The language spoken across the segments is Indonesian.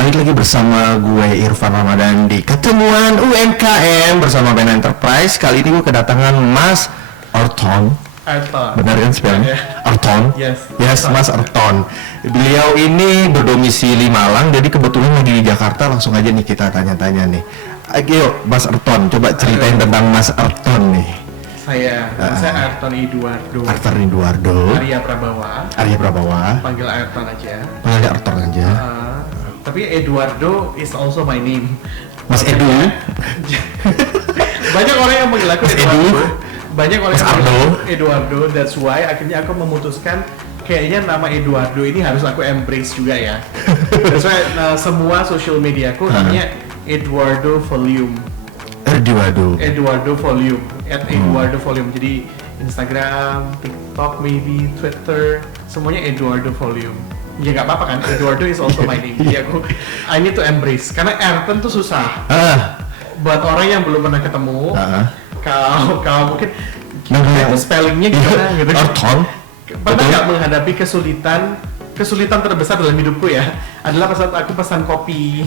Balik lagi bersama gue Irfan Ramadan di Ketemuan UMKM bersama Bena Enterprise. Kali ini gue kedatangan Mas Arton. Benar kan spellnya? Arton? Yes, Mas Arton. Beliau ini berdomisili Malang, jadi kebetulan lagi di Jakarta. Langsung aja nih kita tanya-tanya nih. Ayo Mas Arton, coba ceritain tentang Mas Arton nih. Saya Arton Eduardo. Arton Eduardo. Arya Prabawa. Panggil Arton aja. Tapi Eduardo is also my name. Mas Edu. Banyak orang yang panggil aku Eduardo. Banyak orang yang panggil aku Eduardo. That's why akhirnya aku memutuskan kayaknya nama Eduardo ini harus aku embrace juga ya. That's why semua social media aku namanya Eduardo Volume. Eduardo Volume. Eduardo Volume. Jadi Instagram, TikTok, maybe Twitter, semuanya Eduardo Volume. Ya nggak apa-apa kan, Eduardo is also my name. Jadi I need to embrace. Karena Arton tuh susah. Buat orang yang belum pernah ketemu, kalau mungkin itu spellingnya gimana gitu. Arton. Pernah nggak menghadapi kesulitan terbesar dalam hidupku ya adalah pas aku pesan kopi,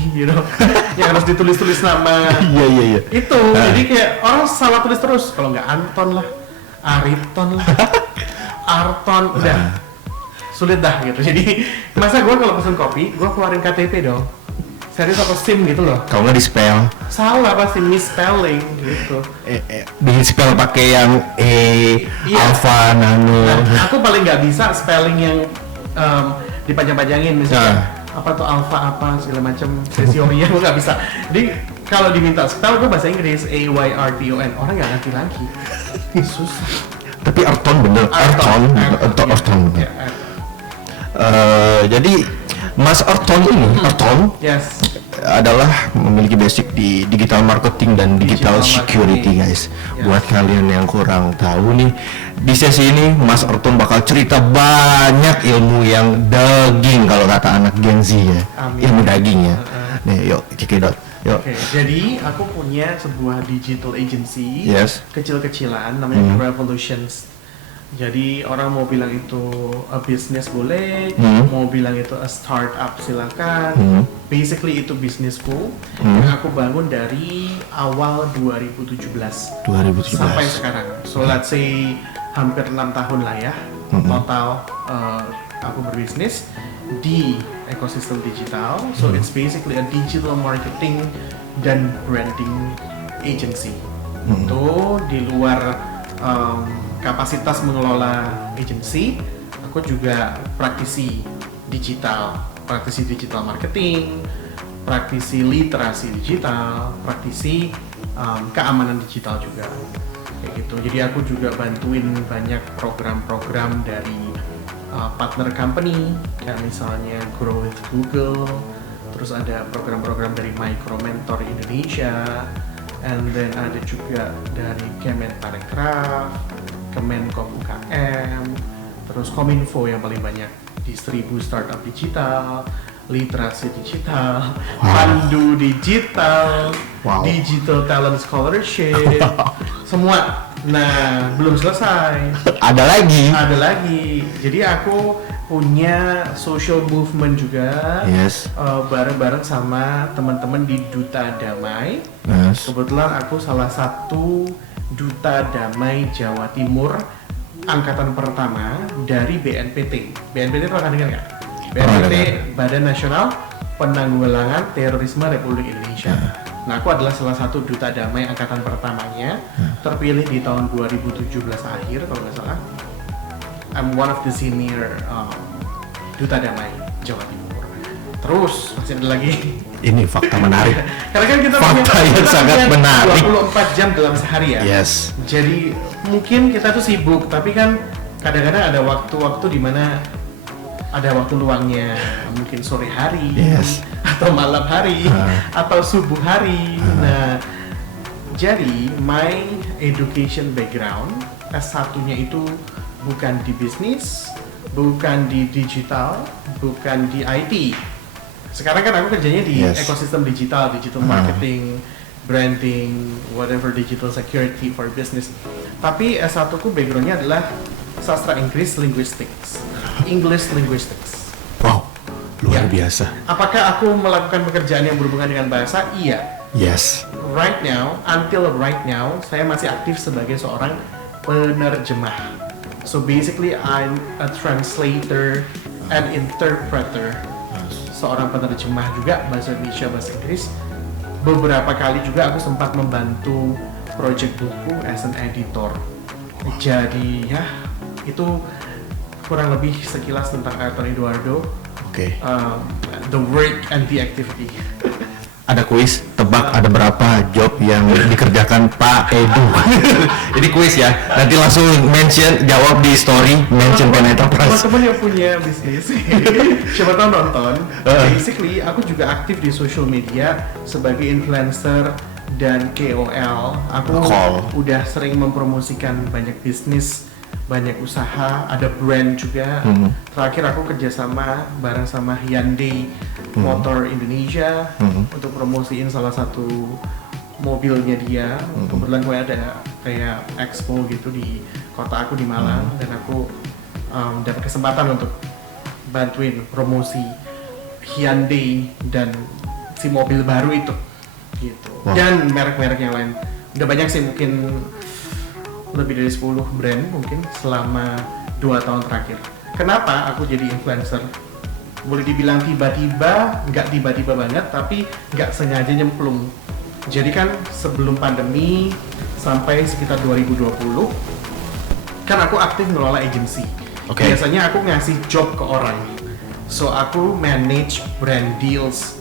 yang harus ditulis nama. Iya. Itu, jadi kayak orang salah tulis terus. Kalau nggak Anton lah, Ariton lah, Arton, udah sulit dah gitu. Jadi masa gue kalau pesan kopi, gue keluarin KTP dong. Serius atau SIM gitu loh. Kalau nggak di spell. Salah pasti misspelling gitu. Di spell pakai yang alpha, nano. Nah, aku paling nggak bisa spelling yang dipanjang-panjangin misalnya apa tuh alpha apa segala macam sesioria gue nggak bisa. Jadi kalau diminta spell gue bahasa Inggris Arton, orang nggak ngerti lagi. Susah. Tapi Arton bener. Arton. Ya, jadi Mas Arton ini adalah memiliki basic di digital marketing dan digital security guys. Buat kalian yang kurang tahu nih, di sesi ini Mas Arton bakal cerita banyak ilmu yang daging kalau kata anak Gen Z ya. Ilmu daging ya. Nih yuk cekidot. Oke, jadi aku punya sebuah digital agency kecil-kecilan namanya Revolutions. Jadi orang mau bilang itu a business boleh, mau bilang itu a startup silakan. Basically itu bisnisku yang aku bangun dari awal 2017 sampai sekarang. So let's say hampir 6 tahun lah ya total aku berbisnis di ekosistem digital. So it's basically a digital marketing dan branding agency. Itu di luar kapasitas mengelola agency, aku juga praktisi digital marketing, praktisi literasi digital, praktisi keamanan digital juga, kayak gitu. Jadi aku juga bantuin banyak program-program dari partner company, kayak misalnya Grow with Google, terus ada program-program dari Micro Mentor Indonesia, and then ada juga dari Kemenparekraf, Kemenkom UKM, terus Kominfo yang paling banyak di 1000 startup digital, literasi digital, pandu digital, digital talent scholarship, semua. Nah, belum selesai. Ada lagi. Jadi aku punya social movement juga, bareng-bareng sama teman-teman di Duta Damai. Kebetulan aku salah satu Duta Damai Jawa Timur angkatan pertama dari BNPT. BNPT pernah dengar nggak? BNPT Badan Nasional Penanggulangan Terorisme Republik Indonesia. Nah, aku adalah salah satu Duta Damai angkatan pertamanya, terpilih di tahun 2017 akhir kalau nggak salah. I'm one of the senior Duta Damai Jawa Timur. Terus masih ada lagi. Ini fakta menarik. Karena kan kita punya sangat menarik. 24 jam dalam sehari ya. Jadi mungkin kita tuh sibuk, tapi kan kadang-kadang ada waktu-waktu di mana ada waktu luangnya, mungkin sore hari, atau malam hari, atau subuh hari. Nah, jadi my education background S1-nya itu bukan di bisnis, bukan di digital, bukan di IT. Sekarang kan aku kerjanya di ekosistem digital marketing, branding, whatever digital security for business. Tapi S1 ku backgroundnya adalah sastra Inggris linguistics. Wow. Luar biasa. Apakah aku melakukan pekerjaan yang berhubungan dengan bahasa? Iya. Yes. Until right now, saya masih aktif sebagai seorang penerjemah. So basically, I'm a translator and interpreter. Seorang penerjemah juga bahasa Indonesia, bahasa Inggris. Beberapa kali juga aku sempat membantu project buku as an editor. Jadi ya, itu kurang lebih sekilas tentang Ayrton Eduardo. Oke. The work and the activity. Ada kuis, tebak ada berapa job yang dikerjakan Pak Edu. Ini kuis ya, nanti langsung jawab di story, mention Pen Enterprise. Teman-teman yang punya bisnis, siapa tahu nonton. Basically, aku juga aktif di social media sebagai influencer dan KOL. Aku udah sering mempromosikan banyak bisnis, banyak usaha, ada brand juga. Terakhir aku kerjasama bareng sama Hyundai Motor Indonesia untuk promosiin salah satu mobilnya dia. Kebetulan gue ada kayak expo gitu di kota aku di Malang, dan aku dapat kesempatan untuk bantuin promosi Hyundai dan si mobil baru itu gitu. Dan merek-merek yang lain. Udah banyak sih, mungkin lebih dari 10 brand mungkin selama 2 tahun terakhir. Kenapa aku jadi influencer? Boleh dibilang tiba-tiba, nggak tiba-tiba banget, tapi nggak sengaja nyemplung. Jadi kan sebelum pandemi sampai sekitar 2020, kan aku aktif ngelola agency. Biasanya aku ngasih job ke orang. So aku manage brand deals,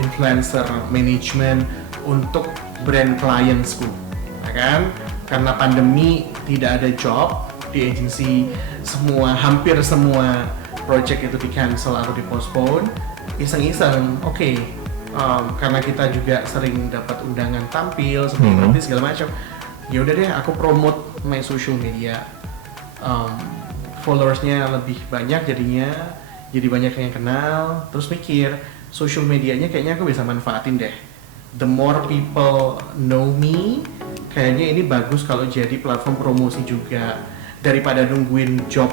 influencer management untuk brand clientsku, ya kan? Karena pandemi tidak ada job di agency, hampir semua project itu di cancel atau di postpone. Iseng-iseng, karena kita juga sering dapat undangan tampil seperti segala macam. Ya udah deh, aku promote my social media, followersnya lebih banyak jadinya, jadi banyak yang kenal. Terus mikir, social medianya kayaknya aku bisa manfaatin deh. The more people know me, kayaknya ini bagus kalau jadi platform promosi juga, daripada nungguin job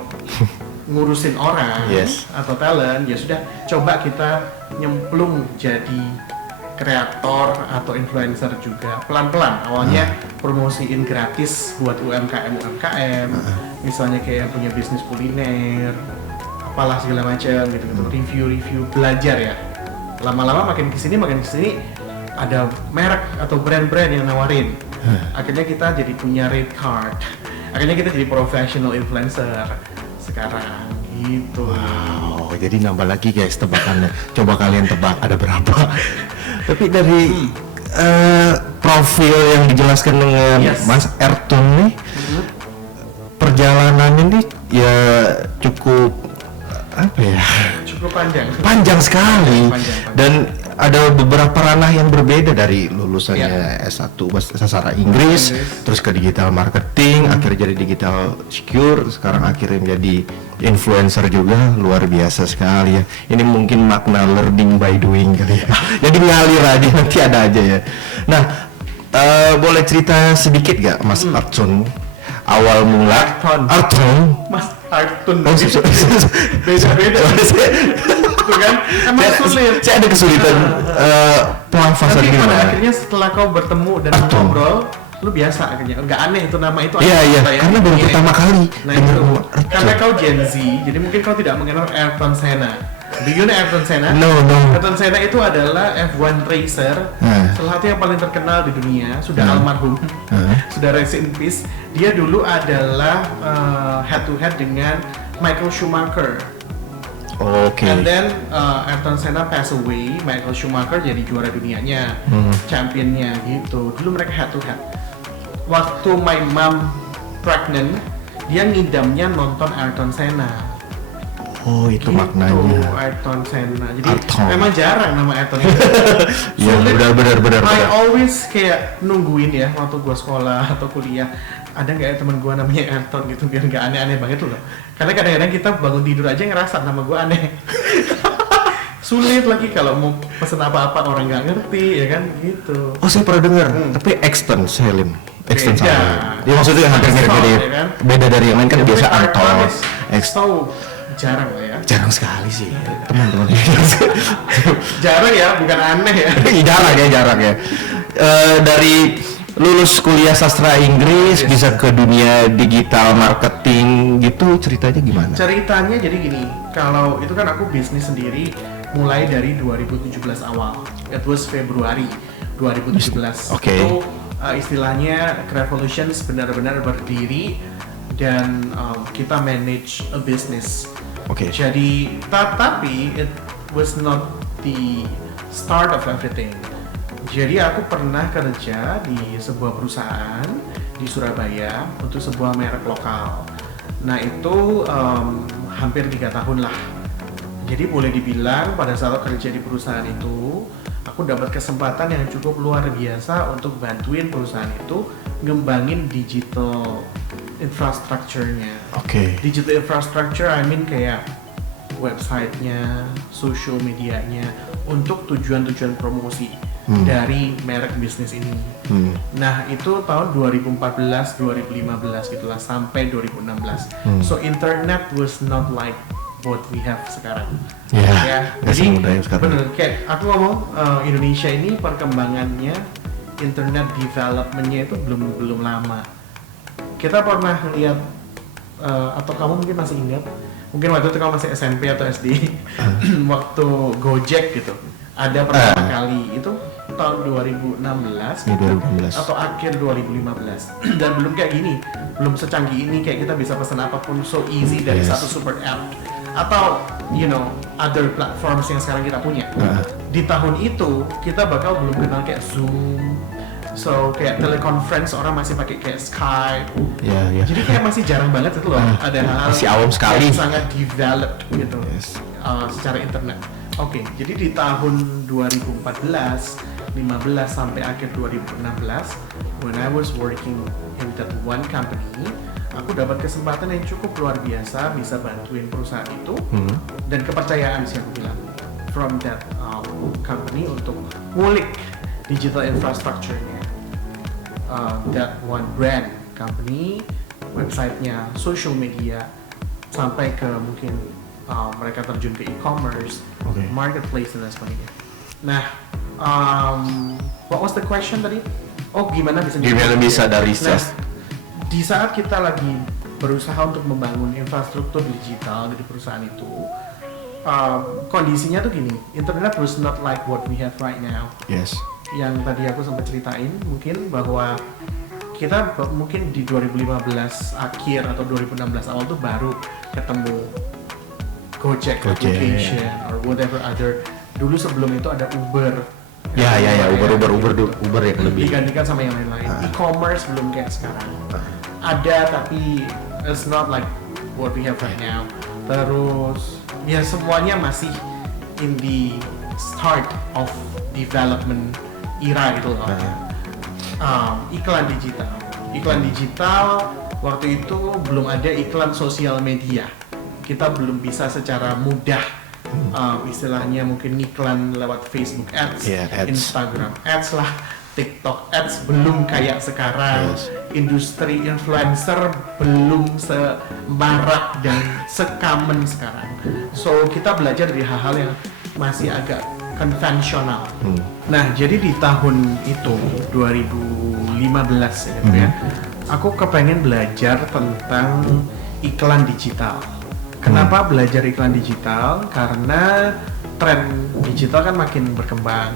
ngurusin orang atau talent. Ya sudah, coba kita nyemplung jadi kreator atau influencer juga pelan-pelan. Awalnya promosiin gratis buat UMKM, misalnya kayak punya bisnis kuliner, apalah segala macam gitu, review, belajar ya. Lama-lama makin kesini ada merek atau brand-brand yang nawarin. Akhirnya kita jadi punya red card. Akhirnya kita jadi professional influencer sekarang gitu. Wow, jadi nambah lagi guys tebakannya. Coba kalian tebak ada berapa. Tapi dari profil yang dijelaskan dengan Mas Ayrton nih, perjalanannya nih ya cukup panjang sekali. Dan ada beberapa ranah yang berbeda, dari lulusannya S1 bahasa sastra Inggris, terus ke digital marketing, akhirnya jadi digital secure, sekarang akhirnya menjadi influencer juga. Luar biasa sekali ya. Ini mungkin makna learning by doing kali ya. Jadi ngalir aja, nanti ada aja ya. Nah, boleh cerita sedikit gak Mas Ayrton? Awal mula Ayrton. Mas Ayrton. Beda-beda. Itu kan emang sulit. Saya ada kesulitan pelafasan tapi gimana. Pada akhirnya setelah kau bertemu dan ngobrol, lu biasa akhirnya. Nggak aneh itu nama itu. Iya. Karena baru pertama kali. Nah itu. Karena kau Gen Z, jadi mungkin kau tidak mengenal Ayrton Senna. Do you know Ayrton Senna? No. Ayrton Senna itu adalah F1 racer, salah satu yang paling terkenal di dunia. Sudah almarhum, sudah rest in peace. Dia dulu adalah head to head dengan Michael Schumacher. And then Ayrton Senna pass away, Michael Schumacher jadi juara dunianya, championnya gitu. Dulu mereka head to head. Waktu my mom pregnant, dia ngidamnya nonton Ayrton Senna. Oh itu gitu, maknanya. Ayrton Senna. Jadi memang jarang nama Ayrton. Iya benar. I always kayak nungguin ya waktu gua sekolah atau kuliah, ada nggak ya teman gua namanya Ayrton gitu, biar nggak aneh-aneh banget loh. Karena kadang-kadang kita bangun tidur aja ngerasa nama gua aneh. Sulit lagi kalau mau pesen apa-apa orang nggak ngerti ya kan gitu. Oh saya pernah dengar, tapi Exton Salim. Exton Salim. Ya maksudnya hampir mirip, beda dari yang lain kan biasa Ayrton. jarang lah ya. Jarang sekali sih teman-teman. Jarang ya, bukan aneh ya. jarang ya. Dari lulus kuliah sastra Inggris bisa ke dunia digital marketing gitu, ceritanya gimana? Ceritanya jadi gini, kalau itu kan aku bisnis sendiri mulai dari 2017 awal. It was Februari 2017. Itu istilahnya Revolutions benar-benar berdiri dan kita manage a business. Jadi tapi it was not the start of everything. Jadi aku pernah kerja di sebuah perusahaan di Surabaya untuk sebuah merek lokal. Nah itu hampir 3 tahun lah. Jadi boleh dibilang pada saat kerja di perusahaan itu, aku dapat kesempatan yang cukup luar biasa untuk bantuin perusahaan itu ngembangin digital infrastructure-nya. Digital infrastructure, I mean kayak website-nya, social media-nya untuk tujuan-tujuan promosi dari merek bisnis ini. Nah itu tahun 2014, 2015 gitulah sampai 2016. So internet was not like what we have sekarang. Jadi bener kayak aku ngomong Indonesia ini perkembangannya internet development-nya itu belum lama. Kita pernah lihat atau kamu mungkin masih ingat, mungkin waktu itu kamu masih SMP atau SD, waktu Gojek gitu ada pertama kali itu tahun 2016 atau akhir 2015 dan belum kayak gini, belum secanggih ini kayak kita bisa pesan apapun so easy dari satu super app atau other platforms yang sekarang kita punya. Di tahun itu kita bakal belum kenal kayak Zoom, so kayak teleconference orang masih pakai kayak Skype. Jadi kayak masih jarang banget itu loh, ada hal-hal masih awam sekali, sangat developed gitu secara internet. Jadi di tahun 2014, 15 sampai akhir 2016, when I was working in that one company, aku dapat kesempatan yang cukup luar biasa bisa bantuin perusahaan itu dan kepercayaan sih aku bilang from that company untuk ngulik digital infrastructure-nya. That one brand company, website-nya, social media, sampai ke mungkin mereka terjun ke e-commerce, marketplace dan sebagainya. Nah, what was the question tadi? Gimana bisa dari di saat kita lagi berusaha untuk membangun infrastruktur digital di perusahaan itu, kondisinya tuh gini, internet was not like what we have right now. Yang tadi aku sempat ceritain mungkin bahwa kita mungkin di 2015 akhir atau 2016 awal tuh baru ketemu Gojek application or whatever other. Dulu sebelum itu ada Uber. Uber yang lebih digantikan sama yang lain-lain. E-commerce belum kayak sekarang. Ada tapi it's not like what we have right now. Terus ya semuanya masih in the start of development era gitu loh. Iklan digital waktu itu belum ada iklan sosial media. Kita belum bisa secara mudah istilahnya mungkin iklan lewat Facebook ads, Instagram ads lah, TikTok ads belum kayak sekarang. Industri influencer belum semarak dan secommon sekarang. So kita belajar dari hal-hal yang masih agak konvensional. Nah, jadi di tahun itu 2015 ya, aku kepengen belajar tentang iklan digital. Kenapa belajar iklan digital? Karena tren digital kan makin berkembang,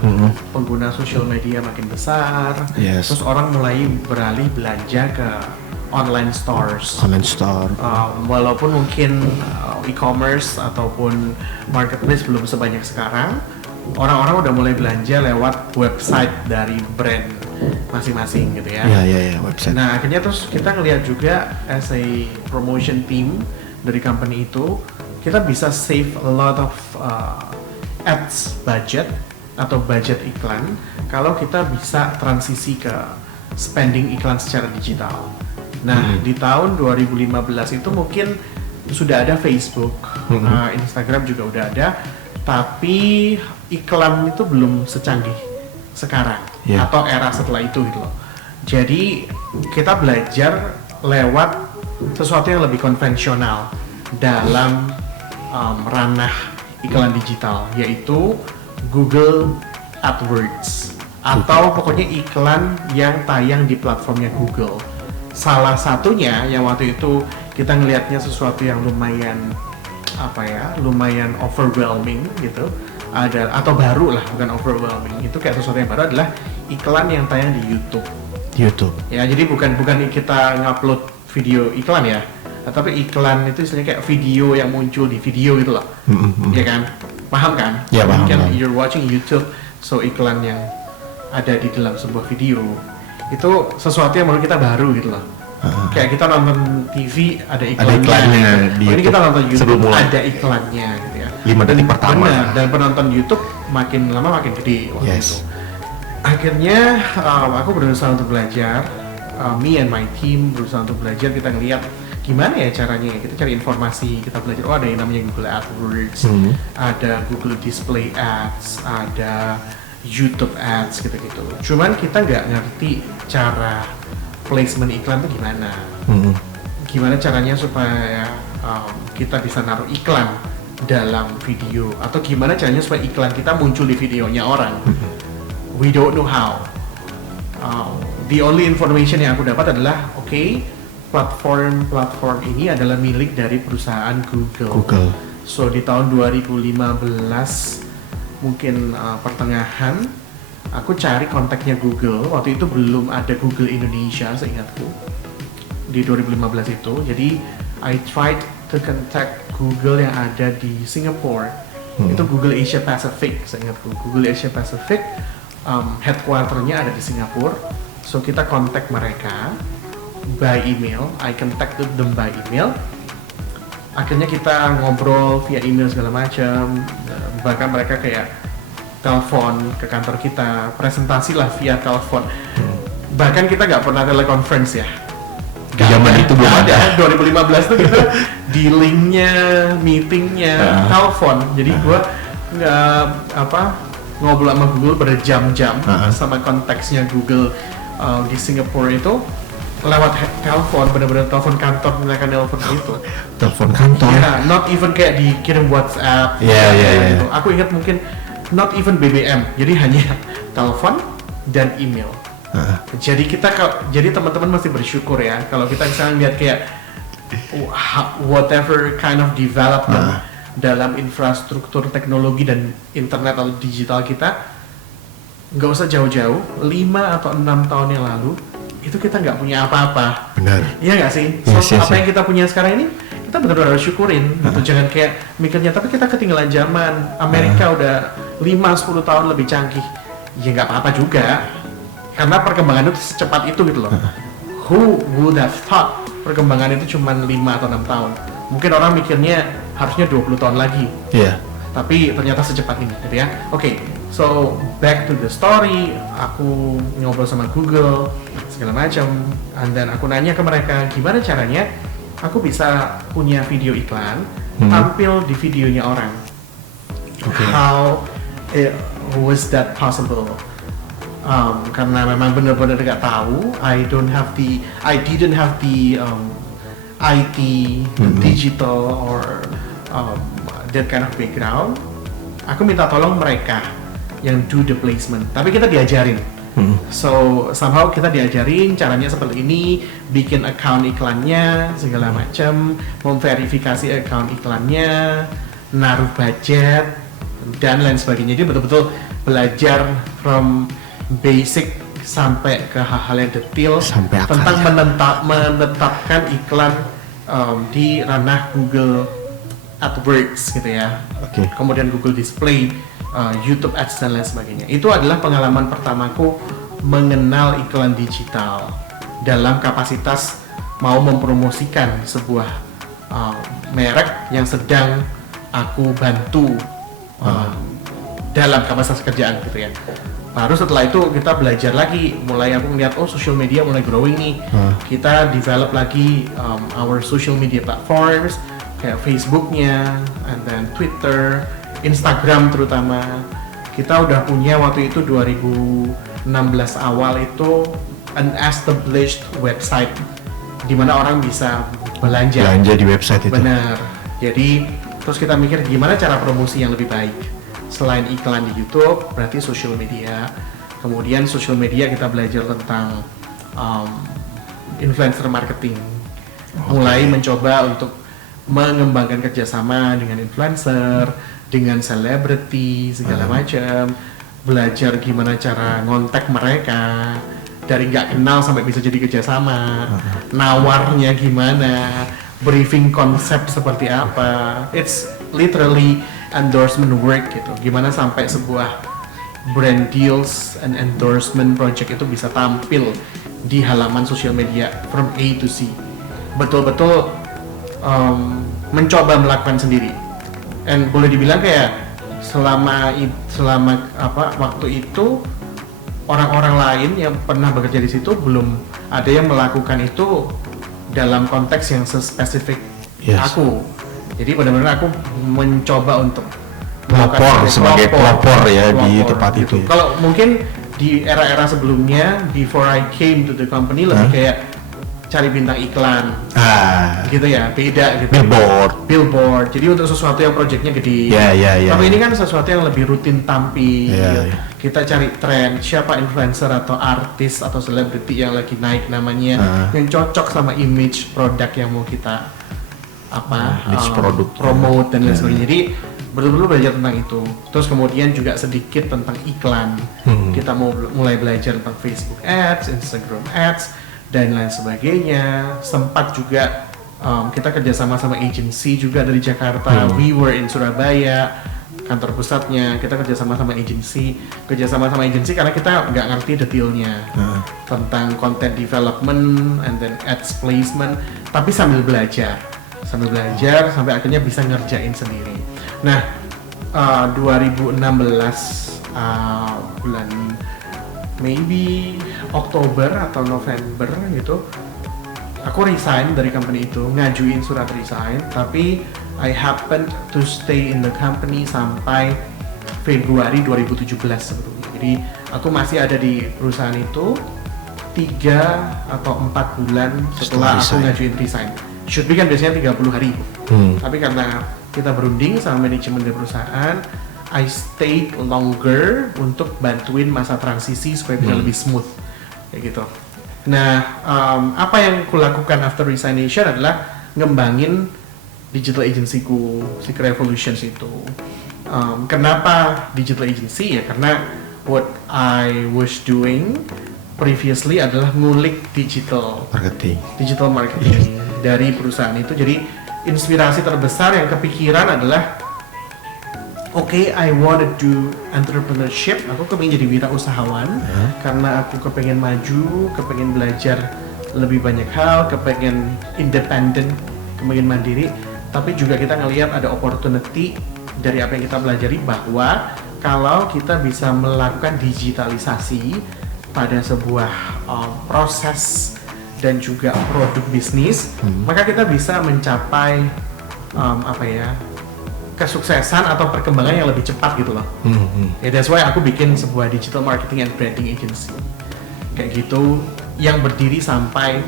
pengguna sosial media makin besar, terus orang mulai beralih belanja ke online store. Walaupun mungkin e-commerce ataupun marketplace belum sebanyak sekarang, orang-orang udah mulai belanja lewat website dari brand masing-masing gitu ya. Website. Nah akhirnya terus kita ngeliat juga as a promotion team dari company itu, kita bisa save a lot of ads budget atau budget iklan kalau kita bisa transisi ke spending iklan secara digital. Nah di tahun 2015 itu mungkin sudah ada Facebook, Instagram juga udah ada, tapi iklan itu belum secanggih sekarang atau era setelah itu gitu loh. Jadi kita belajar lewat sesuatu yang lebih konvensional dalam ranah iklan digital, yaitu Google AdWords atau pokoknya iklan yang tayang di platformnya Google. Salah satunya yang waktu itu kita ngelihatnya sesuatu yang lumayan lumayan overwhelming gitu, ada atau baru lah, bukan overwhelming, itu kayak sesuatu yang baru adalah iklan yang tayang di YouTube. Ya, jadi bukan kita ngupload video iklan ya, tapi iklan itu istilahnya kayak video yang muncul di video gitu loh. Ya kan? Paham kan? Ya, paham. Mungkin you're watching YouTube, so iklan yang ada di dalam sebuah video itu sesuatu yang menurut kita baru gitu loh. Kayak kita nonton TV ada iklannya di ini kita nonton YouTube ada iklannya gitu ya. 5 detik pertama. Dan penonton YouTube makin lama makin gede waktu itu. Akhirnya aku berusaha untuk belajar, me and my team berusaha untuk belajar, kita ngeliat gimana ya caranya, kita cari informasi, kita belajar, ada yang namanya Google AdWords, ada Google Display Ads, ada YouTube Ads gitu-gitu. Cuman kita nggak ngerti cara placement iklan tuh gimana. Gimana caranya supaya kita bisa naruh iklan dalam video, atau gimana caranya supaya iklan kita muncul di videonya orang. We don't know how. The only information yang aku dapat adalah platform ini adalah milik dari perusahaan Google. So di tahun 2015 mungkin pertengahan aku cari kontaknya Google. Waktu itu belum ada Google Indonesia seingatku di 2015 itu. Jadi I tried to contact Google yang ada di Singapore. Itu Google Asia Pacific seingatku. Google Asia Pacific headquarternya ada di Singapura. So kita kontak mereka by email. I contacted them by email. Akhirnya kita ngobrol via email segala macam. Bahkan mereka kayak telepon ke kantor kita, presentasi lah via telepon. Bahkan kita nggak pernah teleconference ya. Di zaman itu belum ada. 2015 tuh kita dealingnya, meetingnya, telepon. Jadi gua nggak ngobrol sama Google berjam-jam sama konteksnya Google di Singapura itu lewat telepon, benar-benar telepon kantor, mereka nelpon itu. Telepon kantor. Ya, not even kayak dikirim WhatsApp. Iya. Aku ingat mungkin not even BBM, jadi hanya telepon dan email. Jadi teman-teman masih bersyukur ya kalau kita misalnya lihat kayak whatever kind of development dalam infrastruktur teknologi dan internet atau digital kita, nggak usah jauh-jauh, 5 atau 6 tahun yang lalu itu kita nggak punya apa-apa. Benar. Iya nggak sih? Apa yang kita punya sekarang ini kita benar-benar harus syukurin gitu. Jangan kayak mikirnya tapi kita ketinggalan zaman, Amerika udah 5-10 tahun lebih canggih. Ya nggak apa-apa juga, karena perkembangan itu secepat itu gitu loh. Who would have thought perkembangan itu cuma 5 atau 6 tahun? Mungkin orang mikirnya harusnya 20 tahun lagi. Iya. Tapi ternyata secepat ini gitu ya. So back to the story, aku ngobrol sama Google segala macam, and then aku nanya ke mereka gimana caranya aku bisa punya video iklan tampil di videonya orang. How was that possible? Karena memang benar-benar nggak tahu. I didn't have the IT, digital or that kind of background. Aku minta tolong mereka yang do the placement, tapi kita diajarin. So somehow kita diajarin caranya seperti ini, bikin account iklannya segala macam, memverifikasi account iklannya, naruh budget dan lain sebagainya. Jadi betul-betul belajar from basic sampai ke hal-hal yang detail tentang menetapkan iklan di ranah Google AdWords gitu ya. Kemudian Google Display, YouTube Ads dan lain sebagainya. Itu adalah pengalaman pertamaku mengenal iklan digital dalam kapasitas mau mempromosikan sebuah merek yang sedang aku bantu dalam kapasitas kerjaan gitu ya. Baru setelah itu kita belajar lagi, mulai aku ngeliat social media mulai growing nih. Kita develop lagi our social media platforms kayak Facebooknya, and then Twitter, Instagram terutama. Kita udah punya waktu itu 2016 awal itu an established website di mana orang bisa belanja di website itu. Benar. Jadi Terus kita mikir gimana cara promosi yang lebih baik. Selain iklan di YouTube, berarti social media. Kemudian social media kita belajar tentang influencer marketing. Mulai mencoba untuk mengembangkan kerjasama dengan influencer, dengan selebriti segala macam. Belajar gimana cara ngontak mereka dari nggak kenal sampai bisa jadi kerjasama. Nawarnya gimana, briefing konsep seperti apa. It's literally endorsement work gitu. Gimana sampai sebuah brand deals and endorsement project itu bisa tampil di halaman sosial media from A to Z. Betul-betul mencoba melakukan sendiri. And boleh dibilang kayak selama waktu itu orang-orang lain yang pernah bekerja di situ belum ada yang melakukan itu dalam konteks yang spesifik aku. Jadi benar-benar aku mencoba untuk sebagai pelopor ya di tempat gitu. itu. Kalau mungkin di era-era sebelumnya, before I came to the company, lebih kayak cari bintang iklan, gitu ya, beda gitu. Billboard. Jadi untuk sesuatu yang proyeknya gede. Tapi ini kan sesuatu yang lebih rutin tampil. Kita cari tren, siapa influencer atau artis atau selebriti yang lagi naik namanya, yang cocok sama image produk yang mau kita promote dan lain sebagainya. Jadi betul-betul belajar tentang itu. Terus kemudian juga sedikit tentang iklan. Kita mau mulai belajar tentang Facebook Ads, Instagram Ads dan lain sebagainya. Sempat juga kita kerjasama sama agency juga dari Jakarta. We were in Surabaya, kantor pusatnya. Kita kerjasama sama agency karena kita nggak ngerti detailnya tentang content development and then ads placement, tapi sambil belajar sampai akhirnya bisa ngerjain sendiri. Nah, 2016 bulan maybe Oktober atau November gitu, aku resign dari company itu, ngajuin surat resign, tapi I happened to stay in the company sampai Februari 2017 sebetulnya. Jadi aku masih ada di perusahaan itu 3 atau 4 bulan setelah aku ngajuin resign. Should be kan biasanya 30 hari. Tapi karena kita berunding sama manajemen dari perusahaan, I stayed longer untuk bantuin masa transisi supaya bisa lebih smooth kayak gitu. Nah, apa yang kulakukan after resignation adalah ngembangin digital agency-ku, Secret Revolutions itu. Kenapa digital agency ya? Karena what I was doing previously adalah ngulik digital marketing dari perusahaan itu. Jadi inspirasi terbesar yang kepikiran adalah I wanna do entrepreneurship. Aku kepengen jadi wirausahawan karena aku kepengen maju, kepengen belajar lebih banyak hal, kepengen independen, kepengen mandiri. Tapi juga kita ngelihat ada opportunity dari apa yang kita pelajari, bahwa kalau kita bisa melakukan digitalisasi pada sebuah proses dan juga produk bisnis, maka kita bisa mencapai kesuksesan atau perkembangan yang lebih cepat gitu loh. That's why aku bikin sebuah digital marketing and branding agency kayak gitu, yang berdiri sampai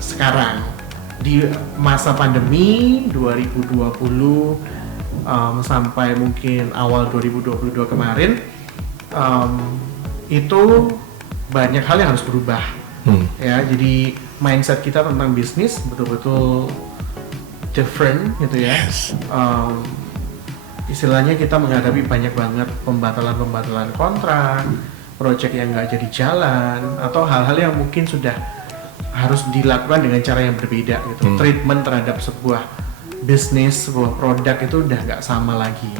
sekarang. Di masa pandemi 2020 sampai mungkin awal 2022 kemarin, itu banyak hal yang harus berubah. Ya, jadi mindset kita tentang bisnis betul-betul different gitu ya. Istilahnya kita menghadapi banyak banget pembatalan kontrak, project yang nggak jadi jalan, atau hal-hal yang mungkin sudah harus dilakukan dengan cara yang berbeda gitu. Treatment terhadap sebuah bisnis, sebuah produk itu udah nggak sama lagi.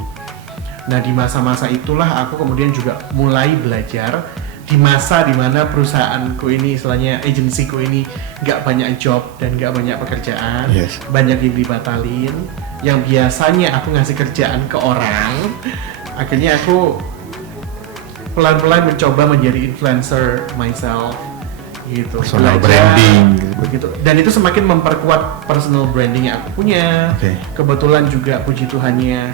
Nah, di masa-masa itulah aku kemudian juga mulai belajar. Di masa dimana perusahaanku ini, istilahnya agensiku ini nggak banyak job dan nggak banyak pekerjaan, banyak yang dibatalin. Yang biasanya aku ngasih kerjaan ke orang, akhirnya aku pelan-pelan mencoba menjadi influencer myself gitu, personal branding gitu. Dan itu semakin memperkuat personal branding yang aku punya. Kebetulan juga puji Tuhannya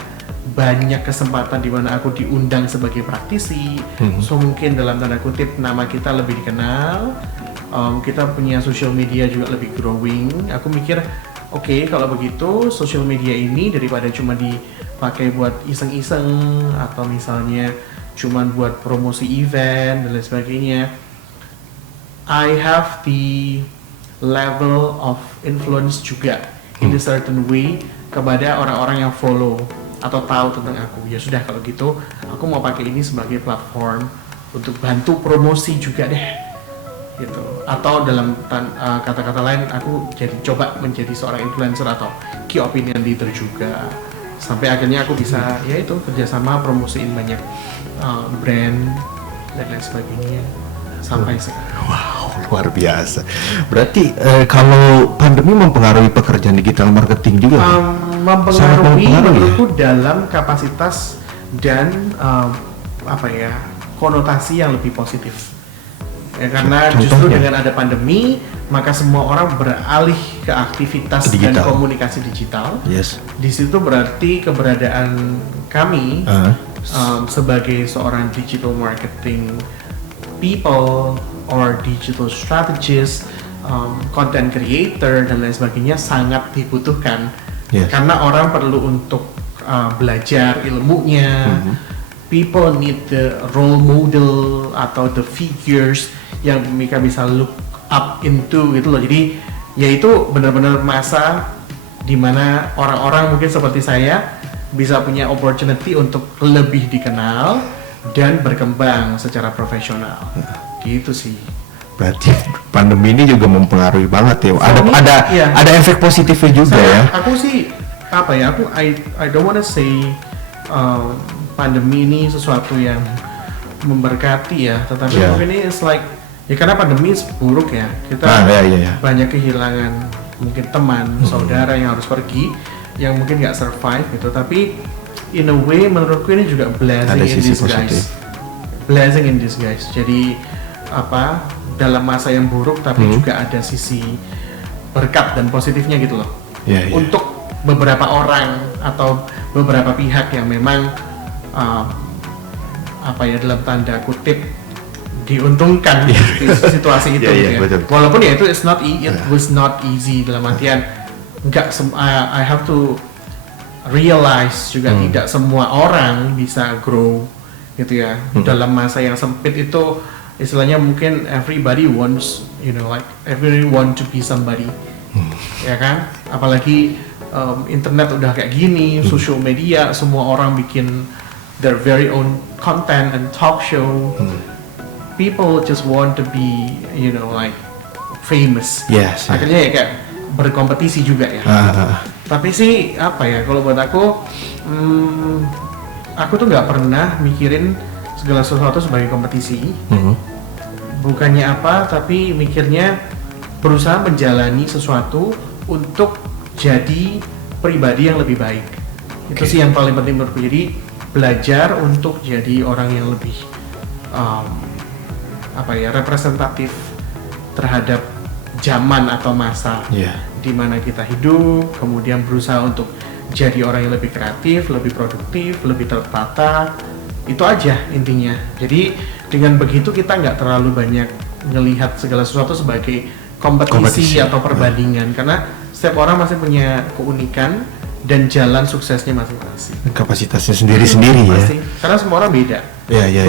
banyak kesempatan di mana aku diundang sebagai praktisi, so mungkin dalam tanda kutip nama kita lebih dikenal, kita punya social media juga lebih growing. Aku mikir oke, kalau begitu social media ini daripada cuma dipakai buat iseng-iseng atau misalnya cuma buat promosi event dan lain sebagainya, I have the level of influence juga in a certain way kepada orang-orang yang follow atau tahu tentang aku. Ya sudah, kalau gitu aku mau pakai ini sebagai platform untuk bantu promosi juga deh gitu. Atau dalam kata-kata lain, aku coba menjadi seorang influencer atau key opinion leader juga, sampai akhirnya aku bisa yaitu kerjasama promosiin banyak brand dan lain sebagainya sampai sekarang. Wow, luar biasa. Berarti kalau pandemi mempengaruhi pekerjaan digital marketing juga? Mempengaruhi menurutku dalam kapasitas dan konotasi yang lebih positif. Ya, karena justru dengan ada pandemi, maka semua orang beralih ke aktivitas digital dan komunikasi digital. Yes. Di situ berarti keberadaan kami sebagai seorang digital marketing people or digital strategist, content creator dan lain sebagainya sangat dibutuhkan. Yes. Karena orang perlu untuk belajar ilmunya. People need the role model atau the figures yang mereka bisa look up into gitu loh. Jadi yaitu benar-benar masa dimana orang-orang mungkin seperti saya bisa punya opportunity untuk lebih dikenal dan berkembang secara profesional. Gitu sih. Berarti pandemi ini juga mempengaruhi banget ya. Ada efek positifnya juga ya. Aku sih I don't wanna say pandemi ini sesuatu yang memberkati ya, tetapi mungkin ini it's like ya karena pandemi buruk ya, kita banyak kehilangan mungkin teman, saudara yang harus pergi, yang mungkin nggak survive gitu. Tapi in a way menurutku ini juga blessing in disguise. Jadi dalam masa yang buruk tapi juga ada sisi berkat dan positifnya gitu loh. Untuk beberapa orang atau beberapa pihak yang memang dalam tanda kutip diuntungkan di situasi itu ya. Walaupun ya itu it was not easy, dalam artian I have to realize juga tidak semua orang bisa grow gitu ya. Dalam masa yang sempit itu istilahnya mungkin everybody wants everyone to be somebody. Ya kan? Apalagi internet udah kayak gini, social media, semua orang bikin their very own content and talk show. People just want to be, famous. Yes. Akhirnya ya kayak berkompetisi juga ya. Tapi sih kalau buat aku tuh nggak pernah mikirin segala sesuatu sebagai kompetisi. Bukannya tapi mikirnya berusaha menjalani sesuatu untuk jadi pribadi yang lebih baik. Itu sih yang paling penting menurutku. Jadi belajar untuk jadi orang yang lebih representatif terhadap zaman atau masa di mana kita hidup, kemudian berusaha untuk jadi orang yang lebih kreatif, lebih produktif, lebih tertata. Itu aja intinya. Jadi dengan begitu kita nggak terlalu banyak ngelihat segala sesuatu sebagai kompetisi atau perbandingan, karena setiap orang masih punya keunikan dan jalan suksesnya masing-masing. Kapasitasnya sendiri-sendiri ya. Karena semua orang beda.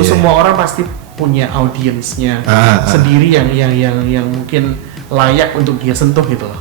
Semua orang pasti punya audiensnya sendiri yang mungkin layak untuk dia sentuh gitu loh.